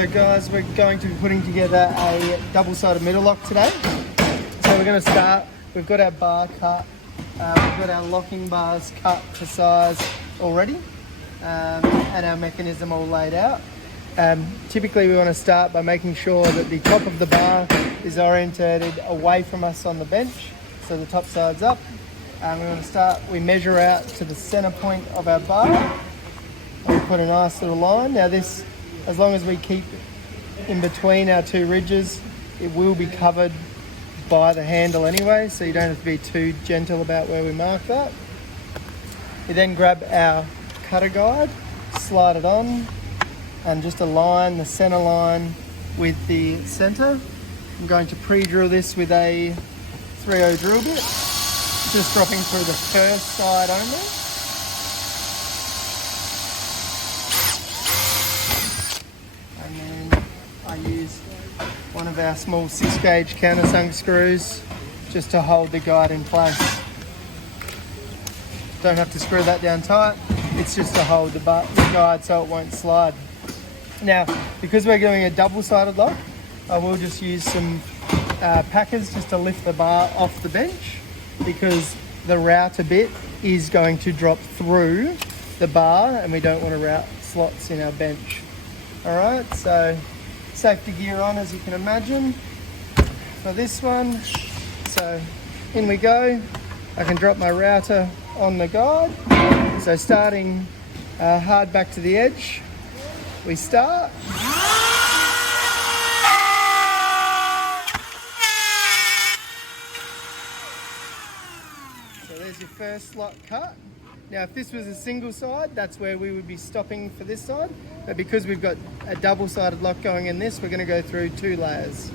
So guys, we're going to be putting together a double-sided middle lock today. So we're going to start, we've got our bar cut, we've got our locking bars cut to size already, and our mechanism all laid out. Typically we want to start by making sure that the top of the bar is orientated away from us on the bench, so the top side's up. We want to start, we measure out to the center point of our bar, and we put a nice little line. Now this, as long as we keep in between our two ridges, it will be covered by the handle anyway, so you don't have to be too gentle about where we mark that. We then grab our cutter guide, slide it on, and just align the center line with the center. I'm going to pre-drill this with a 3/0 drill bit, just dropping through the first side only. And then I use one of our small 6-gauge countersunk screws just to hold the guide in place. Don't have to screw that down tight, it's just to hold the guide so it won't slide. Now, because we're doing a double-sided lock, I will just use some packers just to lift the bar off the bench, because the router bit is going to drop through the bar and we don't want to route slots in our bench. Alright, so safety gear on, as you can imagine, for this one. So in we go. I can drop my router on the guide. So starting hard back to the edge, we start. So there's your first slot cut. Now if this was a single side, that's where we would be stopping for this side. But because we've got a double-sided lock going in this, we're going to go through 2 layers.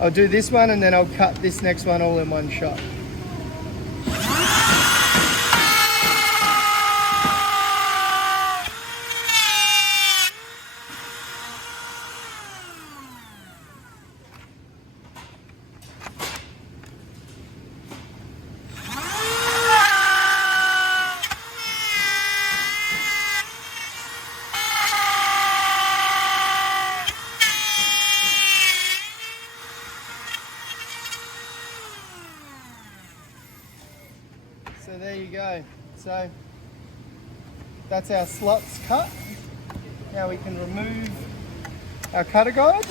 I'll do this one and then I'll cut this next one all in one shot. So there you go. So that's our slots cut. Now we can remove our cutter guide.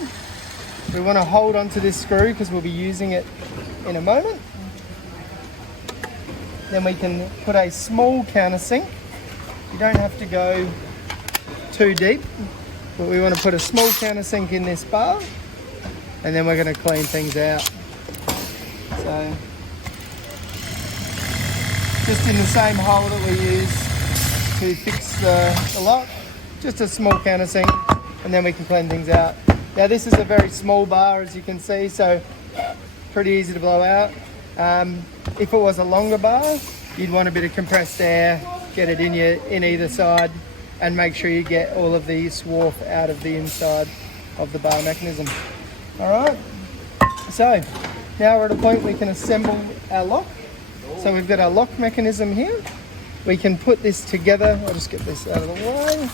We want to hold onto this screw because we'll be using it in a moment. Then we can put a small countersink. You don't have to go too deep, but we want to put a small countersink in this bar, and then we're going to clean things out. So just in the same hole that we use to fix the lock, just a small countersink, and then we can clean things out. Now this is a very small bar, as you can see, so pretty easy to blow out. If it was a longer bar, you'd want a bit of compressed air, get it in either side, and make sure you get all of the swarf out of the inside of the bar mechanism. Alright, so now we're at a point we can assemble our lock. So we've got our lock mechanism here. We can put this together. I'll just get this out of the way.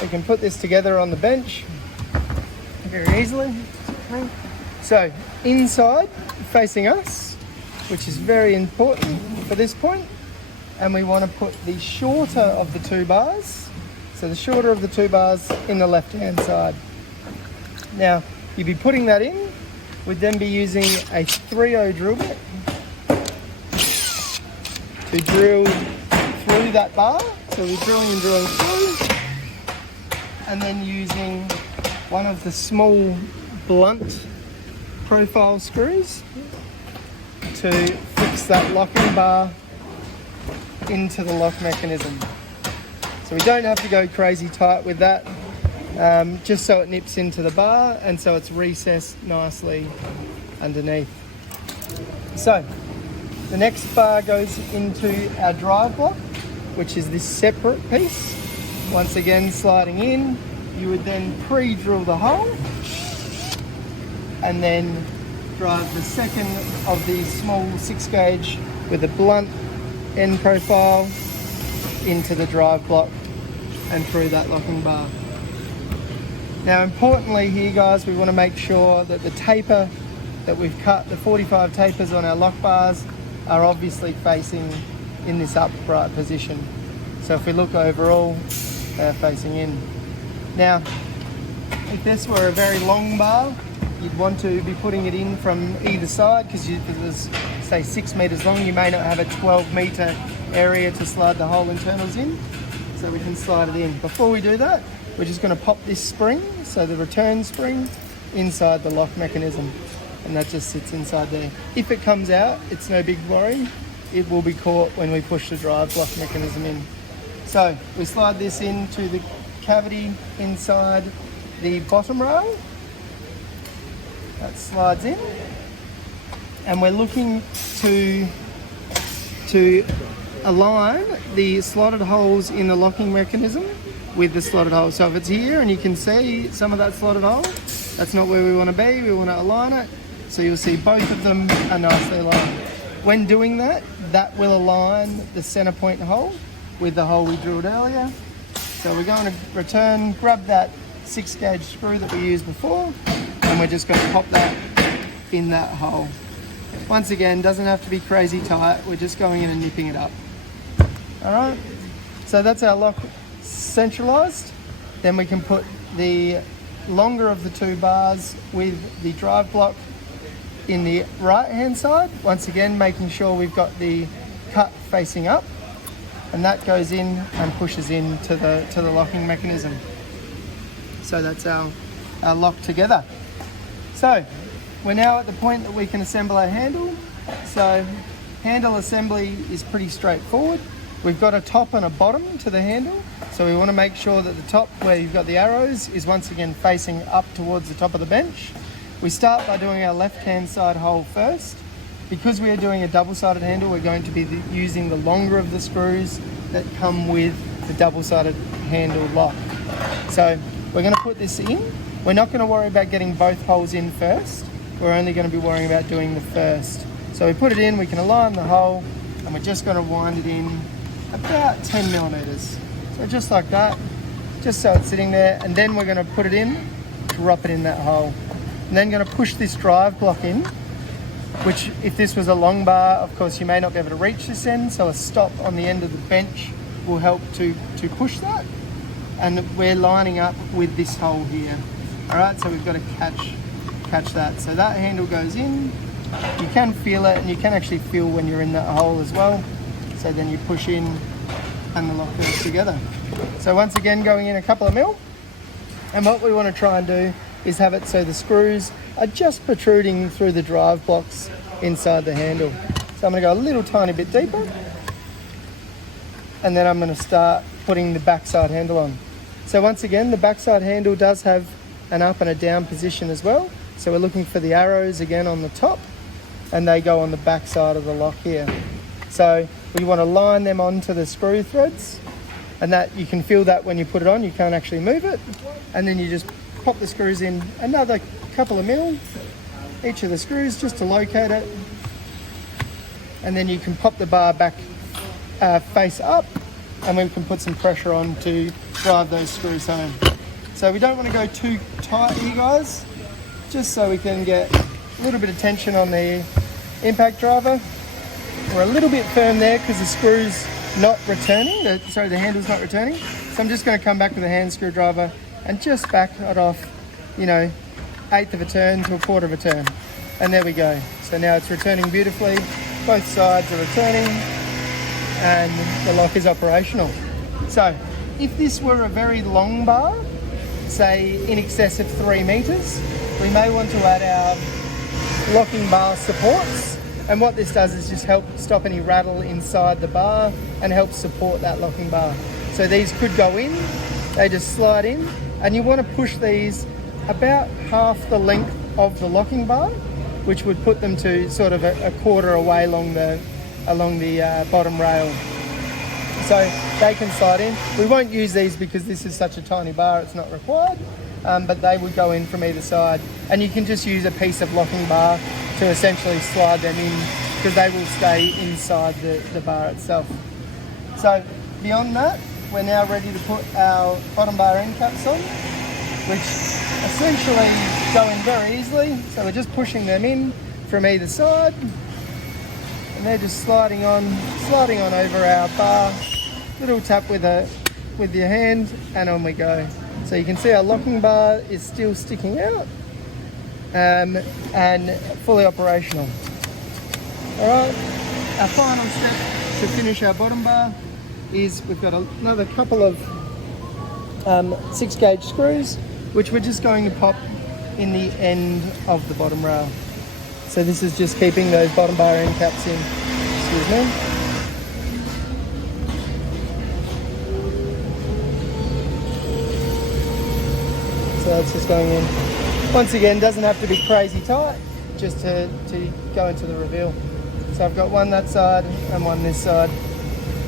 We can put this together on the bench very easily. So inside, facing us, which is very important for this point, and we want to put the shorter of the 2 bars. So the shorter of the 2 bars in the left-hand side. Now, you'll be putting that in. We'd then be using a 3/0 drill bit to drill through that bar. So we're drilling and drilling through, and then using one of the small blunt profile screws to fix that locking bar into the lock mechanism. So we don't have to go crazy tight with that. Just so it nips into the bar and so it's recessed nicely underneath. So the next bar goes into our drive block, which is this separate piece. Once again, sliding in, you would then pre-drill the hole and then drive the second of these small 6-gauge with a blunt end profile into the drive block and through that locking bar. Now importantly here guys, we want to make sure that the taper that we've cut, the 45 tapers on our lock bars, are obviously facing in this upright position. So if we look overall, they're facing in. Now, if this were a very long bar, you'd want to be putting it in from either side, because if it was, say, 6 meters long, you may not have a 12-meter area to slide the whole internals in. So we can slide it in. Before we do that, we're just going to pop this spring, so the return spring, inside the lock mechanism. And that just sits inside there. If it comes out, it's no big worry. It will be caught when we push the drive block mechanism in. So we slide this into the cavity inside the bottom rail. That slides in. And we're looking to align the slotted holes in the locking mechanism with the slotted hole. So if it's here and you can see some of that slotted hole, that's not where we want to be. We want to align it. So you'll see both of them are nicely aligned. When doing that, that will align the center point hole with the hole we drilled earlier. So we're going to return, grab that 6-gauge screw that we used before, and we're just going to pop that in that hole. Once again, doesn't have to be crazy tight. We're just going in and nipping it up. All right, so that's our lock centralized. Then we can put the longer of the 2 bars with the drive block in the right hand side, once again making sure we've got the cut facing up, and that goes in and pushes into the locking mechanism. So that's our lock together. So we're now at the point that we can assemble our handle. So handle assembly is pretty straightforward. We've got a top and a bottom to the handle, so we want to make sure that the top where you've got the arrows is once again facing up towards the top of the bench. We start by doing our left-hand side hole first. Because we are doing a double-sided handle, we're going to be using the longer of the screws that come with the double-sided handle lock. So we're going to put this in. We're not going to worry about getting both holes in first. We're only going to be worrying about doing the first. So we put it in, we can align the hole, and we're just going to wind it in about 10 millimeters. So just like that, just so it's sitting there, and then we're going to put it in, drop it in that hole. And then going to push this drive block in, which if this was a long bar, of course you may not be able to reach this end, so a stop on the end of the bench will help to push that. And we're lining up with this hole here. All right, so we've got to catch that. So that handle goes in, you can feel it, and you can actually feel when you're in that hole as well. So then you push in and the lock goes together. So once again, going in a couple of mil. And what we want to try and do is have it so the screws are just protruding through the drive blocks inside the handle. So I'm going to go a little tiny bit deeper, and then I'm going to start putting the backside handle on. So once again, the backside handle does have an up and a down position as well. So we're looking for the arrows again on the top, and they go on the backside of the lock here. So we want to line them onto the screw threads, and that you can feel that when you put it on, you can't actually move it. And then you just pop the screws in another couple of mil, each of the screws, just to locate it. And then you can pop the bar back face up, and we can put some pressure on to drive those screws home. So we don't want to go too tight here, guys, just so we can get a little bit of tension on the impact driver. We're a little bit firm there because the screw's not returning, the handle's not returning. So I'm just going to come back with a hand screwdriver and just back it off, you know, 1/8 of a turn to 1/4 of a turn. And there we go. So now it's returning beautifully. Both sides are returning and the lock is operational. So if this were a very long bar, say in excess of 3 meters, we may want to add our locking bar supports. And what this does is just help stop any rattle inside the bar and help support that locking bar. So these could go in, they just slide in, and you want to push these about half the length of the locking bar, which would put them to sort of a 1/4 away along the bottom rail. So they can slide in. We won't use these because this is such a tiny bar, it's not required, but they would go in from either side. And you can just use a piece of locking bar to essentially slide them in, because they will stay inside the bar itself. So beyond that, we're now ready to put our bottom bar end caps on. which essentially go in very easily. So we're just pushing them in from either side, and they're just sliding on over our bar. Little tap with your hand, and on we go. So you can see our locking bar is still sticking out, and fully operational. All right, our final step to finish our bottom bar is we've got another couple of 6-gauge screws, which we're just going to pop in the end of the bottom rail. So this is just keeping those bottom bar end caps in. Excuse me. So that's just going in. Once again, doesn't have to be crazy tight, just to go into the reveal. So I've got one that side and one this side,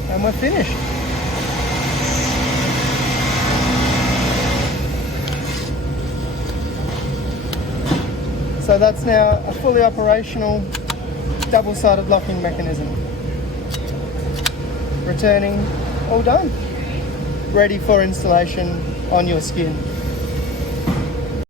and we're finished. So that's now a fully operational double-sided locking mechanism. Returning, all done. Ready for installation on your skin.